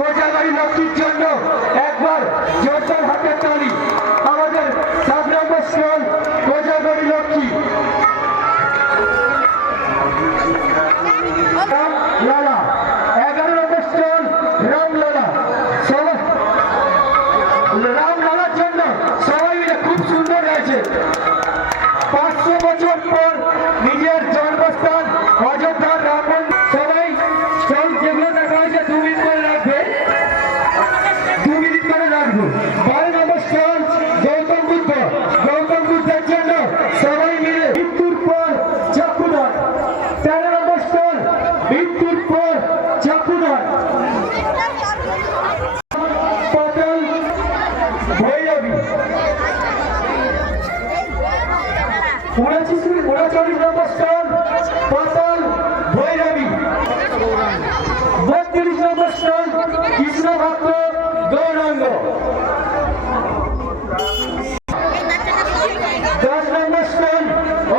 কোজাগরি লক্ষ্মীর জন্য একবার জোরদার হাতের তালি। আমাদের 7 নম্বর স্টল কোজাগরি লক্ষ্মী লালা, 11 নম্বর স্টল রামলালা। রামলালার জন্য সবাই মিলে খুব সুন্দর হয়েছে। 500 বছর পর নিজের জন্মস্থান অযোধ্যার রাম মন্দির। সবাই স্টল যেগুলো দেখা হয়েছে 2 মিনিট করে রাখবে, 2 মিনিট করে রাখবো। 12 নম্বর স্টল গৌতম বুদ্ধ, গৌতম বুদ্ধের জন্য সবাই মিলে মৃত্যুর পর চাকুদার। 13 নম্বর স্টল মৃত্যুর পর চাকুদার। পটল ভৈরবী। 39 নম্বর স্টল পটল ভৈরবী। 32 নম্বর স্টল কৃষ্ণ ভক্ত গৌরাঙ্গ। 10 নম্বর স্টল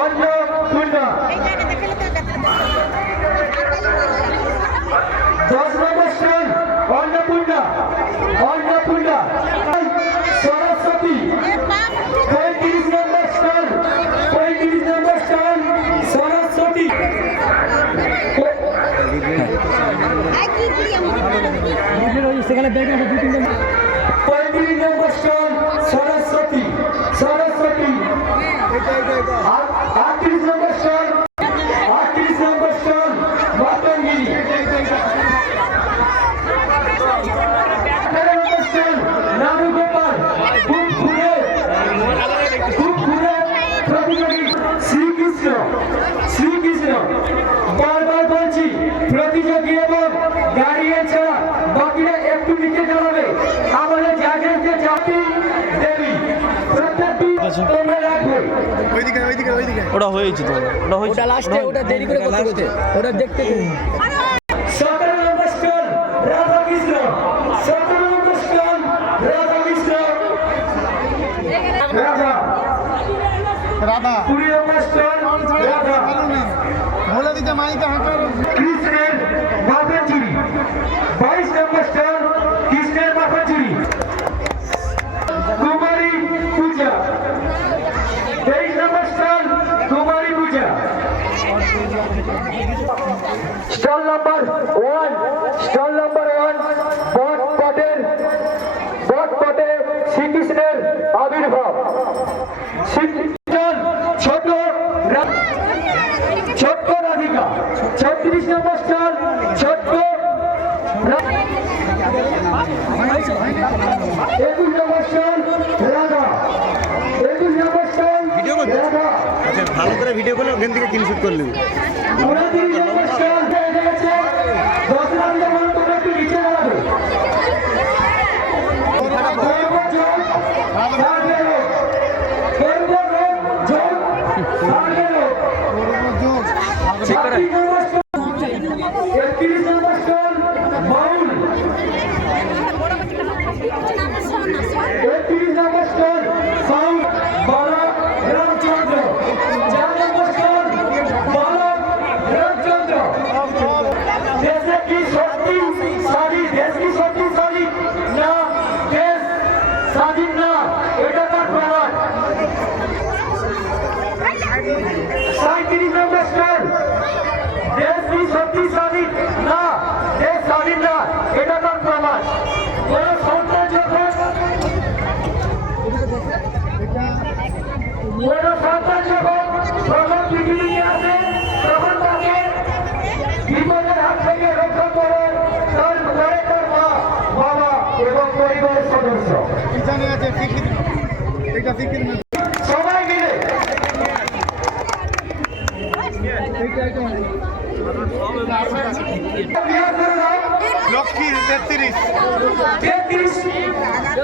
অন্নপূর্ণা। 10 নম্বর স্টল অন্নপূর্ণা, অন্নপূর্ণা সরস্বতী। 35 নম্বর স্টল, 35 নম্বর স্টল সরস্বতী। 35 নম্বর স্টল সরস্বতী, সরস্বতী। 38 নম্বর স্টল, 38 নম্বর স্টল মাতঙ্গিনী। 18 নম্বর স্টল নানুগোপাল। খুব ঘুরে প্রতিযোগী শ্রীকৃষ্ণ, শ্রীকৃষ্ণ। বারবার বলছি প্রতিযোগী এবং গাড়িয়ান ছাড়া বাকিরা একটু নিচে দাঁড়াবে। আমাদের জাগের যে জাতি দেবী প্রত্যেকটি তোমরা রাখবে। ওটা হয়েছে তো, ওটা হয়েছে, ওটা লাস্টে, ওটা দেরি করে করতে করতে ওটা দেখতে। 17 নম্বর স্টল রাধাকৃষ্ণ, 17 নম্বর স্টল রাধাকৃষ্ণ, রাধা রাধা 20 নম্বর স্টল রাধা বলে দিতে মাইকে হাঁটার কৃষ্ণের মাথার চুরি। 22 নম্বর স্টল কৃষ্ণের মাথার চুরি কুমারী পূজা। 23 নম্বর স্টল কুমারী পূজা। স্টল নাম্বার 1, স্টল নাম্বার 1 বটপটে শ্রীকৃষ্ণের আবির্ভাব। ছোট ছোট্ট রাধিকা। 36 নম্বর স্টল ছোট্ট। 21 নম্বর স্টল রাধা। 21 নম্বর স্টল রাধা। ভালো করে ভিডিও করলে ওখান থেকে কিনশুট করলি। 29 নম্বর স্টল হয়ে গেছে। 10 নম্বর তোমরা একটু নিচে দাঁড়াবে। ঠিক করে 31 নম্বর স্টল বাউল। 31 নম্বর স্টল সাউন্ড বালক রামচন্দ্র। 4 নম্বর স্টল বালক রামচন্দ্র। দেশে কি শক্তিশালী, দেশ কি শক্তিশালী না দেশ স্বাধীন না, এটা তার প্রমাণ। 37 নম্বর স্টল দেশ কি শক্তিশালী না দেশ স্বাধীন না, এটা তার প্রমাণ। কোন সন্তান যখন প্রথম পৃথিবী নিয়ে আসে তখন তাকে বিপদের হাত থেকে রক্ষা করে তার ঘরে তার মা, বাবা এবং পরিবারের সদস্য। পিছনে আছে এটা ফিকির সবাই মিলে লক্ষ্মী 33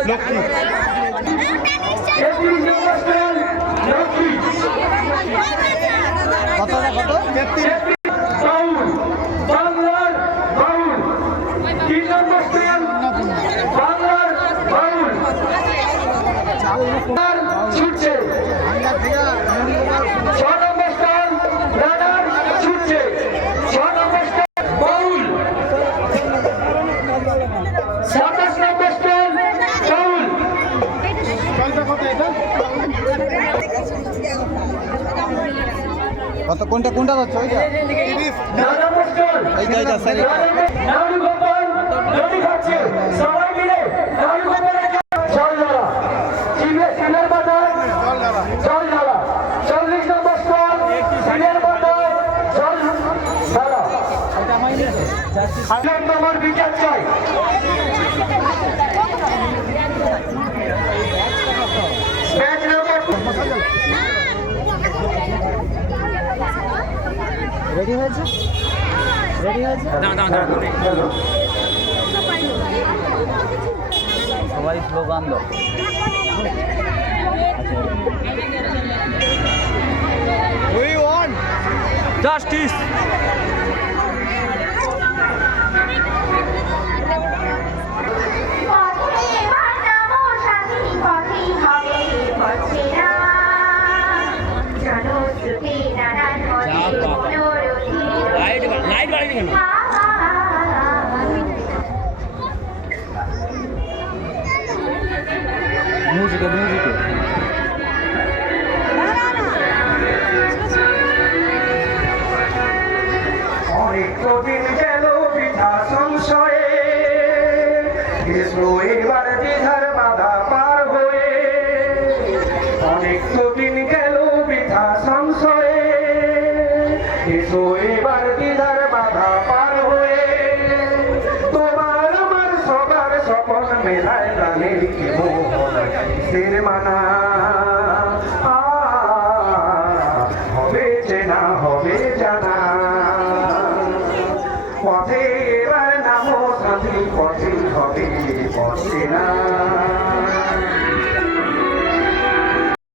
লক্ষ্মী 33 নম্বর স্টল লক্ষ্মী। কত 33 বাউল, বাংলার বাউল। 3 নম্বর স্টল বাংলার বাউল। ছুটছে। 6 নম্বর স্টল রানার ছুটছে। 6 নম্বর স্টল বাউল। 27 নম্বর স্টল চাউল। জলটা কত এটা? কত কোনটা হচ্ছে ওইটা 30। 9 নম্বর স্টল এইটা স্যার নাড়ু গোপাল রুটি খাচ্ছে সবাই মিলে নাড়ু গোপালের জল ঢালা সিলের বাজার জল ঢালা। জল ঢালা। 40 নম্বর স্টল সিলের বাজার জল ঢালা। তোমার বিচার চাই। ব্যাচ নম্বর রেডি হয়েছে রেডি হয়েছে সবাই স্লোগান দাও উই ওয়ান্ট জাস্টিস লাইট বাড়ি কেন? মিউজিকে অনেক দিন গেল পিঠা সংশয়ে এসো এবার দ্বিধার বাধা পার হয়ে। অনেক দিন গেল পিঠা সংশয়ে এসো এবার দ্বিধার বাধা পার হয়ে। তোমার আমার সবার স্বপন মেলায় প্রাণের কি মোহন কিসের মানা হবে চেনা হবে জানা। পথে এবার নামো সাথী পথে হবে পথে না।